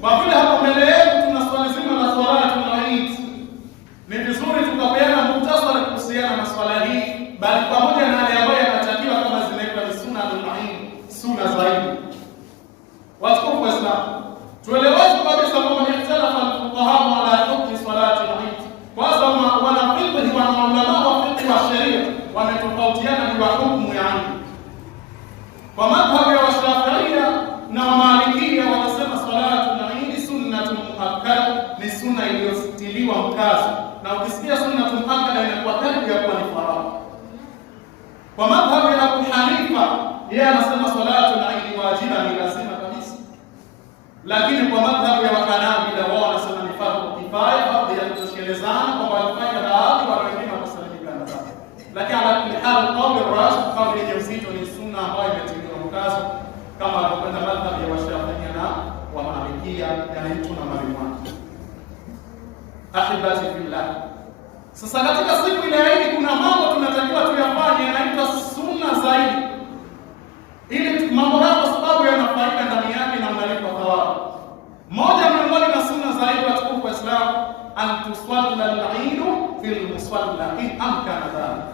Kwa vile hapa mbele yetu tuna swali zima la swalatul Eid, ni vizuri tukapeana muhtasari kuhusiana na swala hii, bali pamoja na yale ambayo yanatakiwa kama zinaitwa ni sunnatul Eid, sunna zaidi. Watukufu wa Islam, tuelewaje kabisa kwamba ikhtalafa al-fuqaha ala hukmi salatul Eid. Kwanza wanafiqh wa maulama wa fiqh wa sharia wametofautiana juu ya hukumu ya Eid. Kwa madhhabu ya Shafi'ia na Malikia wanasema salatul Eid sunnatun muakkada, ni sunna iliyostiliwa mkazo, na ukisikia sunnatun muakkada inakuwa karibu ya kuwa ni faradhi. Kwa madhhabu ya Abu Hanifa, yeye anasema salatul Eid wajiba, ni lazima kabisa. Lakini kwa madhhabu ya Hanabila, wao wanasema ni fardhu kifaya, fardhu ya kutoshelezana, kwa walifanya baadhi wa wengine wakasalimika na baadhi. Lakini ala kulli hal qawl ar-rajih, qawl yenye uzito, ni sunna ambayo imetiliwa mkazo kama alikwenda madhhabu ya Shafi'ia na wa Malikia, yani mtu na malimani. Ahibati fillah, sasa katika siku ile ya Eid kuna mambo tunatakiwa tuyafanye yanaitwa sunna zaidi, ili mambo hayo kwa sababu yana faida ndani yake na malipo thawabu. Moja miongoni na sunna zaidi watukufu wa Islam, an tusalla al-Eid fil musalla in amkana dhalik,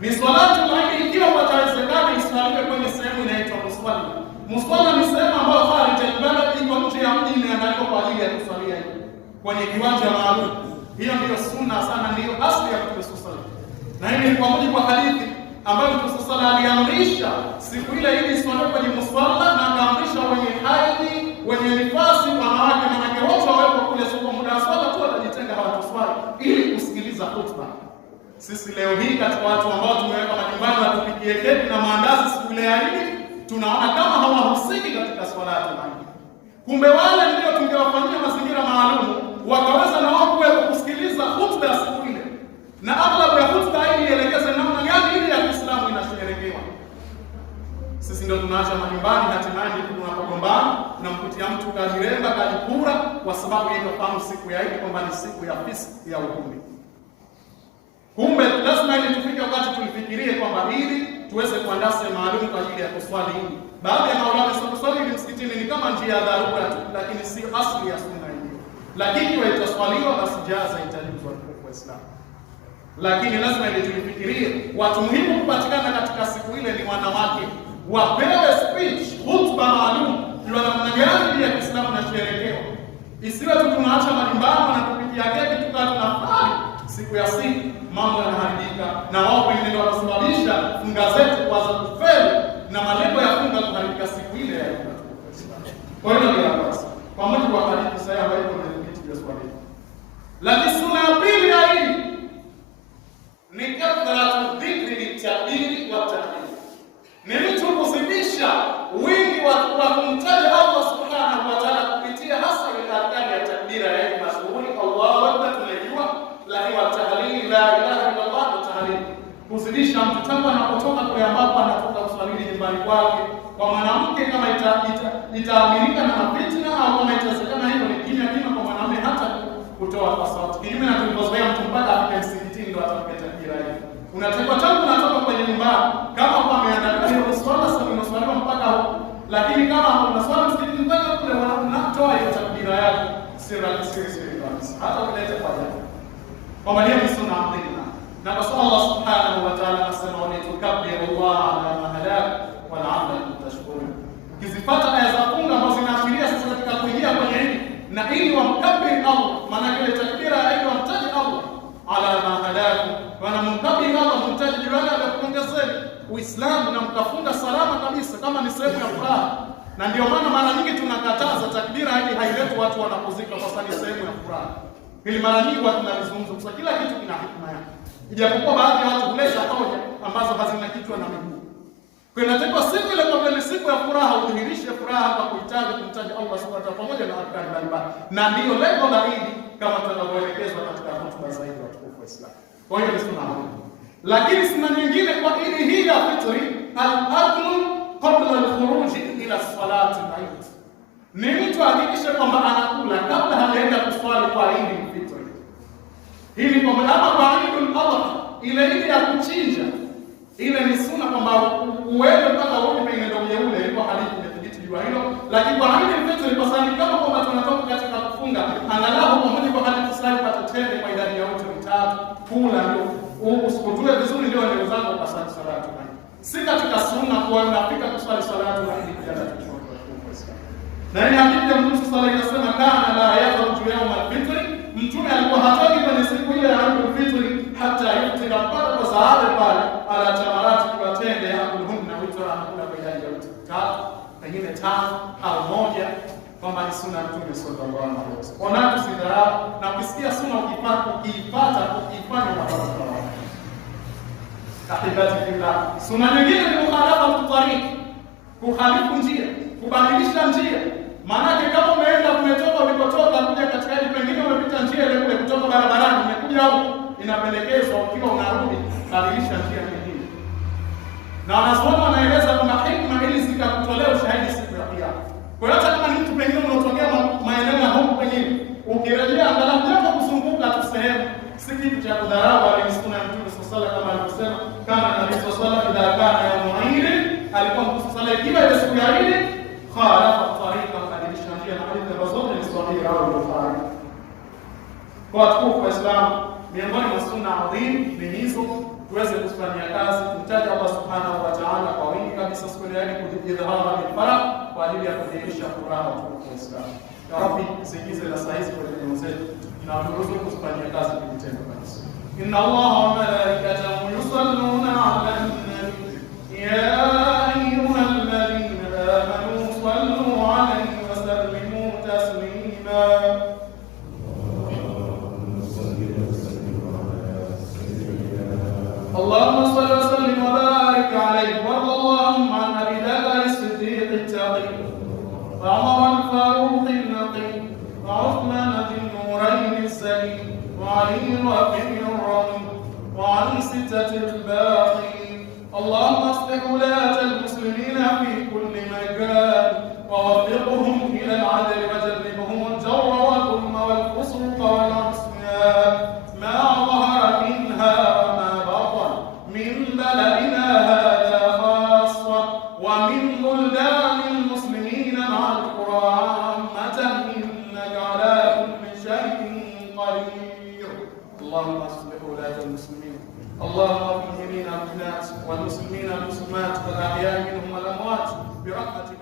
ni salatul Eid ikiwa watawezekana iswaliwe kwenye sehemu inaitwa musalla. Musalla ni sehemu ambayo kharij al-balad, iko nje ya mji, imeandaliwa kwa ajili ya kuswalia kwenye kiwanja maalum. Hiyo ndiyo sunna sana, ndiyo asli ya Mtume sallallahu. Na hili ni kwa mujibu wa hadithi ambayo Mtume sallallahu aliamrisha siku ile ili iswaliwe kwenye musalla, na akaamrisha wenye haidhi, wenye nifasi, wanawake, manake wote wawepo kule, sio kwa muda wa swala tu watajitenga hawatuswali ili kusikiliza khutba. Sisi leo hii katika watu ambao tumeweka majumbani na tupikie keki na maandazi siku ile ya Eid, tunaona kama hawahusiki katika swalatul Eid. Kumbe wale ndio tungewafanyia mazingira maalum, wakaweza na wao kuwepo kusikiliza khutba ya siku ile, na aghlabu ya khutba hii ielekeze namna gani ile ya Kiislamu inasherekewa. Sisi ndio tunaacha majumbani, hatimaye ndipo tunapogombana na mkutia mtu kajiremba kajipura, kwa sababu yeye kafahamu siku ya Eid kwamba ni siku ya fiski ya ukumbi. Kumbe lazima ili tufike wakati tulifikirie kwamba ili tuweze kuandaa sehemu maalum kwa ajili ya kuswali hii. Baadhi ya maulama wanasema kuswali hii msikitini ni kama njia ya dharura tu, lakini si asli ya sunna hiyo. Lakini kwa itaswaliwa basi jaza itajuzwa kwa Uislamu. Lakini lazima ili tulifikirie watu muhimu kupatikana katika siku ile ni wanawake, wapewe speech, khutba maalum juu ya namna gani ya Kiislamu na sherekewa. Isiwe tu tunaacha majumbani na kupikia keki tukawa tunafanya siku ya siku, mambo yanaharibika, na wao wengine ndio wanasababisha funga zetu kuanza kufeli na malengo ya funga kuharibika siku ile ya Eid. Kwa hiyo ndio basi, kwa mujibu wa hadithi sasa ambayo iko kwenye kitu cha swali. Lakini sunna ya pili ya Eid ni kathratu dhikri litabiri wa tahlil, ni mtu kuzidisha wingi wa kumtaja Allah subhanahu wa ta'ala kupitia hasa ile arkani ya takbira ya Eid, mashuhuri Allahu Akbar, tunajua, lakini wa tahlil la ilaha illa Allah wa tahlil, kuzidisha mtu tangu anapotoka kule ambapo anatoka kuswali nyumbani kwake. Kwa mwanamke kama itaamirika na fitna, au kama itawezekana hivyo ni kimya kwa mwanamume hata kutoa kwa sauti, kinyume na tulivyozoea mtu mpaka afike msikitini ndio atapata takbira hiyo. Unatakiwa tangu unatoka kwenye nyumbani, kama kwa ameandaliwa hiyo swala sasa unaswaliwa mpaka huko, lakini kama unaswali msikitini mpaka kule unatoa hiyo takbira yako sira kabisa, hata kuleta kwa jambo kwa maana ni sunna adhima. Na kwa sababu Allah subhanahu wa ta'ala anasema wa litukabbiru Allah ala ma hadakum wa la'allakum tashkurun. Ukizipata aya za funga ambazo zinaashiria sasa katika kuingia kwenye hili, na ili wamkabiri Allah, maana ile takbira ile wamtaji Allah ala ma hadakum, wanamkabiri Allah, mtaji jirani atakuongezeni Uislamu na mkafunga salama kabisa kama ni sehemu ya furaha. Na ndio maana mara nyingi tunakataza takbira hii haileti watu wanapozika kwa sababu ni sehemu ya furaha. Hili mara nyingi watu tunalizungumza kwa kila kitu kina hikma yake. Ijapokuwa baadhi ya watu huleta hoja ambazo hazina kichwa na miguu. Kwa hiyo inatakiwa siku ile kwa kweli siku ya furaha udhihirishe furaha kwa kuhitaji kumtaja Allah subhanahu wa ta'ala pamoja na adhkari mbalimbali. Na ndiyo lengo la Eid kama tunavyoelekezwa katika hotuba za Eid watukufu wa Islam. Kwa hiyo ni sunna. Lakini sunna nyingine kwa Eid hii ya fitri, al-aklu qabla al-khuruj ila salati al-Eid. Ni mtu hakikishe kwamba anakula kabla hajaenda kuswali kwa Eid al-Fitr. Hii ni kwa maana kwa Eid al-Adha ile ile ya kuchinja, ile ni sunna kwamba uende mpaka urudi pengine ndio ule ilikuwa hadithi imethibiti juu hilo, lakini kwa Eid al-Fitr kwa Si katika sunna kuwa unafika kuswali salatu na ili kujana tukiwa kwa Islam. Na ile hadithi ya Mtume sallallahu alayhi wasallam kana la yakhruju yawm al-fitr, Mtume alikuwa hatoki kwenye siku ile ya al-fitr hata yutira mpaka kwa sahabe pale ala tamarati kwa tende ya kulhunna witra anakula kwa idadi ya witr tatu, pengine tano au moja, kwamba ni sunna ya Mtume sallallahu alayhi wasallam. Ona tusidharau na ukisikia sunna ukiipata ukifanya unapata. Ahibati fillah, sunna nyingine ni mukhalafatu tariq, kukhalifu njia, kubadilisha njia. Maana kama umeenda umetoka ulikotoka kuja katika ile, pengine umepita njia ile kule kutoka barabarani umekuja huko, inapendekezwa ukiwa unarudi badilisha njia nyingine. Na wanazuoni wanaeleza kwamba hikma ili zikakutolea ushahidi siku ya Kiyama. Kwa hiyo hata kama ni mtu pengine unatokea maeneo ya huko pengine, ukirejea angalau japo kuzunguka tu sehemu, si kitu cha kudharau, bali ni sunna ya Mtume sallallahu alayhi wasallam kama alivyosema, kama Nabii sallallahu alayhi wasallam idha kana yawm Eid, alikuwa mkusala ikiwa ile siku ya Eid khalafa tariqa, badilisha njia, na hadithi ambazo zote ni sahihi au Bukhari. Kwa watukufu wa Islam, miongoni mwa sunna adhim ni hizo, tuweze kufanyia kazi, kumtaja Allah subhanahu wa ta'ala kwa wingi kabisa siku ya Eid, kujidhahara bil farah, kwa ajili ya kudhihirisha furaha kwa Islam. Ya Rabbi, ziingize na saa hizi kwenye nyoyo zetu na turuhusu kufanyia kazi kwa vitendo kabisa. Inna Allaha wa malaikatahu yusalluna 'alan nabi ya ayyuhalladhina amanu sallu 'alayhi wa sallimu taslima. Allahumma salli wa sallim wa barik 'alayhi wa Allahumma 'an Abi Bakr as-Siddiq at-Taqi wa 'Umar al-Faruq an-Naqi wa 'Uthman ذي-النورين السليم وعلي الرفيع الرحيم وعن ستة الباقين. اللهم اصلح ولاة المسلمين في كل مكان ووفقهم إلى العدل وجنبهم الجور والظلم والفسوق والعصيان ما ظهر منها وما بطن من بلدنا هذا خاصة ومن بلدان المسلمين مع القرى عامة، إنك على كل شيء قدير. اللهم اصلح ولاة المسلمين، اللهم اغفر للمؤمنين والمؤمنات والمسلمين والمسلمات والأحياء منهم والأموات برحمتك.